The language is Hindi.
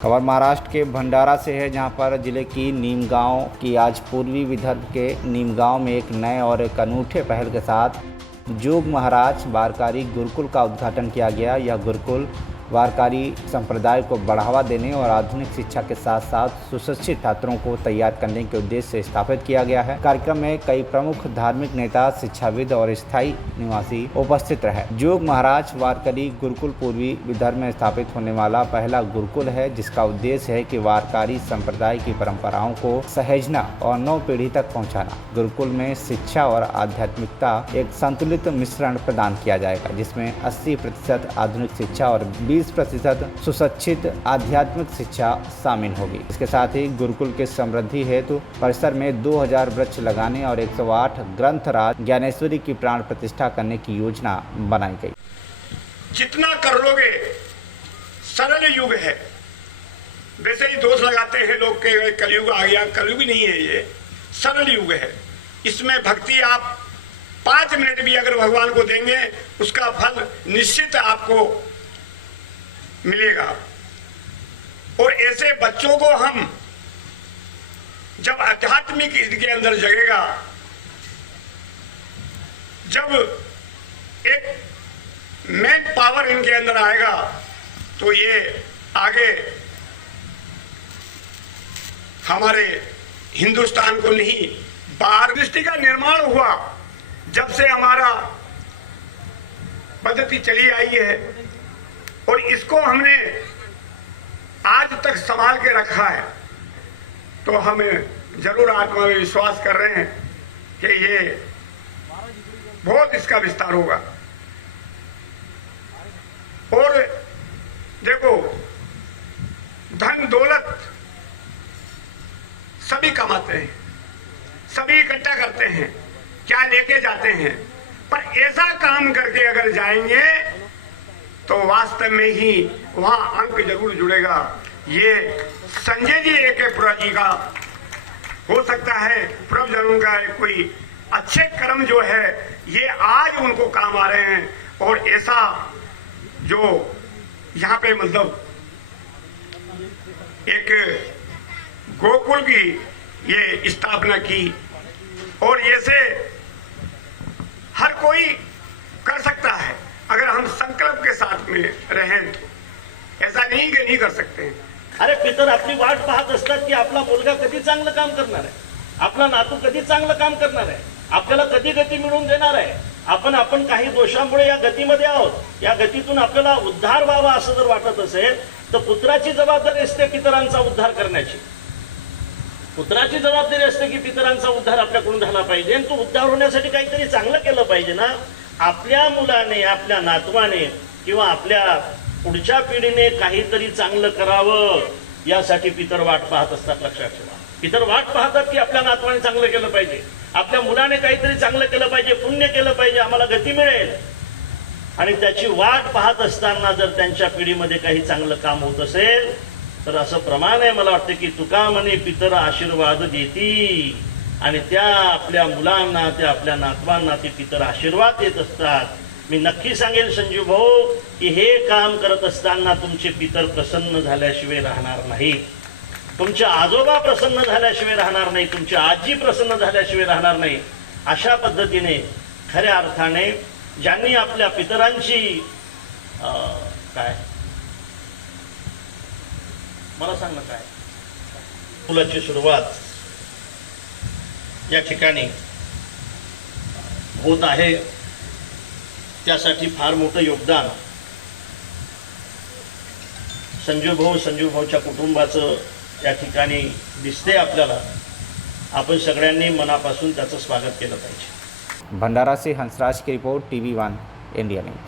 खबर महाराष्ट्र के भंडारा से है, जहां पर जिले की नीम गांव की आज पूर्वी विदर्भ के नीम गांव में एक नए और एक अनूठे पहल के साथ जोग महाराज वारकरी गुरुकुल का उद्घाटन किया गया। यह गुरुकुल वारकरी संप्रदाय को बढ़ावा देने और आधुनिक शिक्षा के साथ साथ सुशिक्षित छात्रों को तैयार करने के उद्देश्य से स्थापित किया गया है। कार्यक्रम में कई प्रमुख धार्मिक नेता, शिक्षाविद और स्थायी निवासी उपस्थित रहे। जोग महाराज वारकरी गुरुकुल पूर्वी विदर्भ में स्थापित होने वाला पहला गुरुकुल है, जिसका उद्देश्य है कि वारकरी संप्रदाय की परंपराओं को सहेजना और नौ पीढ़ी तक पहुँचाना। गुरुकुल में शिक्षा और आध्यात्मिकता एक संतुलित मिश्रण प्रदान किया जाएगा, जिसमें 80% आधुनिक शिक्षा और 20% सुशिक्षित आध्यात्मिक शिक्षा शामिल होगी। इसके साथ ही गुरुकुल के समृद्धि हेतु परिसर में 2000 वृक्ष लगाने और 108 ग्रंथराज ज्ञानेश्वरी की प्राण प्रतिष्ठा करने की योजना बनाई गई। जितना कर लोगे, सरल युग है। वैसे ही दोष लगाते हैं लोग के कलयुग आ गया, कलयुग नहीं है, ये सरल युग है। इसमें भक्ति आप 5 मिनट भी अगर भगवान को देंगे, उसका फल निश्चित आपको मिलेगा। और ऐसे बच्चों को हम जब आध्यात्मिक इनके अंदर जगेगा, जब एक मैन पावर इनके अंदर आएगा, तो ये आगे हमारे हिंदुस्तान को नहीं, बाहर दृष्टि का निर्माण हुआ। जब से हमारा पद्धति चली आई है और इसको हमने आज तक संभाल के रखा है, तो हमें जरूर आत्मा में विश्वास कर रहे हैं कि ये बहुत इसका विस्तार होगा। और देखो, धन दौलत सभी कमाते हैं, सभी इकट्ठा करते हैं, क्या लेके जाते हैं, पर ऐसा काम करके अगर जाएंगे तो वास्तव में ही वहां अंक जरूर जुड़ेगा। ये संजय जी एकेपुरा जी का हो सकता है, पूर्व जन्म का कोई अच्छे कर्म जो है, ये आज उनको काम आ रहे हैं। और ऐसा जो यहाँ पे मतलब एक गोकुल की ये स्थापना की, और ऐसे हर कोई कर सकता है अगर हम संकल्प के साथ में रहें। तो ऐसा नहीं कि नहीं कर सकते। अरे पितर आपली वाट पाहत असतात की आपला मुलगा कधी चांगलं काम करणार आहे, आपला नातू कधी चांगलं काम करणार आहे, आपल्याला कधी गती मिळवून देणार आहे। आपण काही दोषांमुळे या गतीमध्ये आहोत। या गतीतून आपल्याला उद्धार व्हावा असं जर वाटत असेल, तर पुत्राची जबाबदारी असते पितरांचा उद्धार करण्याची। पुत्राची जबाबदारी असते की पितरांचा उद्धार आपल्याकडून झाला पाहिजे, आणि तो उद्धार होण्यासाठी काहीतरी चांगलं केलं पाहिजे ना। आपल्या मुलाने, आपल्या नातवाने किंवा आपल्या पुढच्या पिढीने काहीतरी चांगलं करावं, यासाठी पितर वाट पाहत असतात। लक्षात ठेवा, पितर वाट पाहतात की आपल्या नातवाने चांगलं केलं पाहिजे, आपल्या मुलाने काहीतरी चांगलं केलं पाहिजे, पुण्य केलं पाहिजे, आम्हाला गती मिळेल। आणि त्याची वाट पाहत असताना जर त्यांच्या पिढीमध्ये काही चांगलं काम होत असेल, तर असं प्रमाण आहे। मला वाटतं की तुका म्हणे पितर आशीर्वाद देती, आणि त्या आपल्या मुलांना, त्या आपल्या नातवांना ते पितर आशीर्वाद देत असतात। मी नक्की सांगेल संजू भाऊ की हे काम करत असताना तुमचे पितर प्रसन्न झाल्याशिवाय राहणार नाहीत, तुमचे आजोबा प्रसन्न झाल्याशिवाय राहणार नाही, तुमची आजी प्रसन्न झाल्याशिवाय राहणार नाही। अशा पद्धतीने खऱ्या अर्थाने ज्यांनी आपल्या पितरांची काय मला सांग ना काय मुलाची सुरुवात या ठिकाणी होत आहे, त्यासाठी फार मोठं योगदान संजू भाऊच्या कुटुंबाचं या ठिकाणी दिसते आपल्याला। आपण सगळ्यांनी मनापासून त्याचं स्वागत केलं पाहिजे। भंडारा से हंसराज की रिपोर्ट, TV1 इंडिया न्यूज।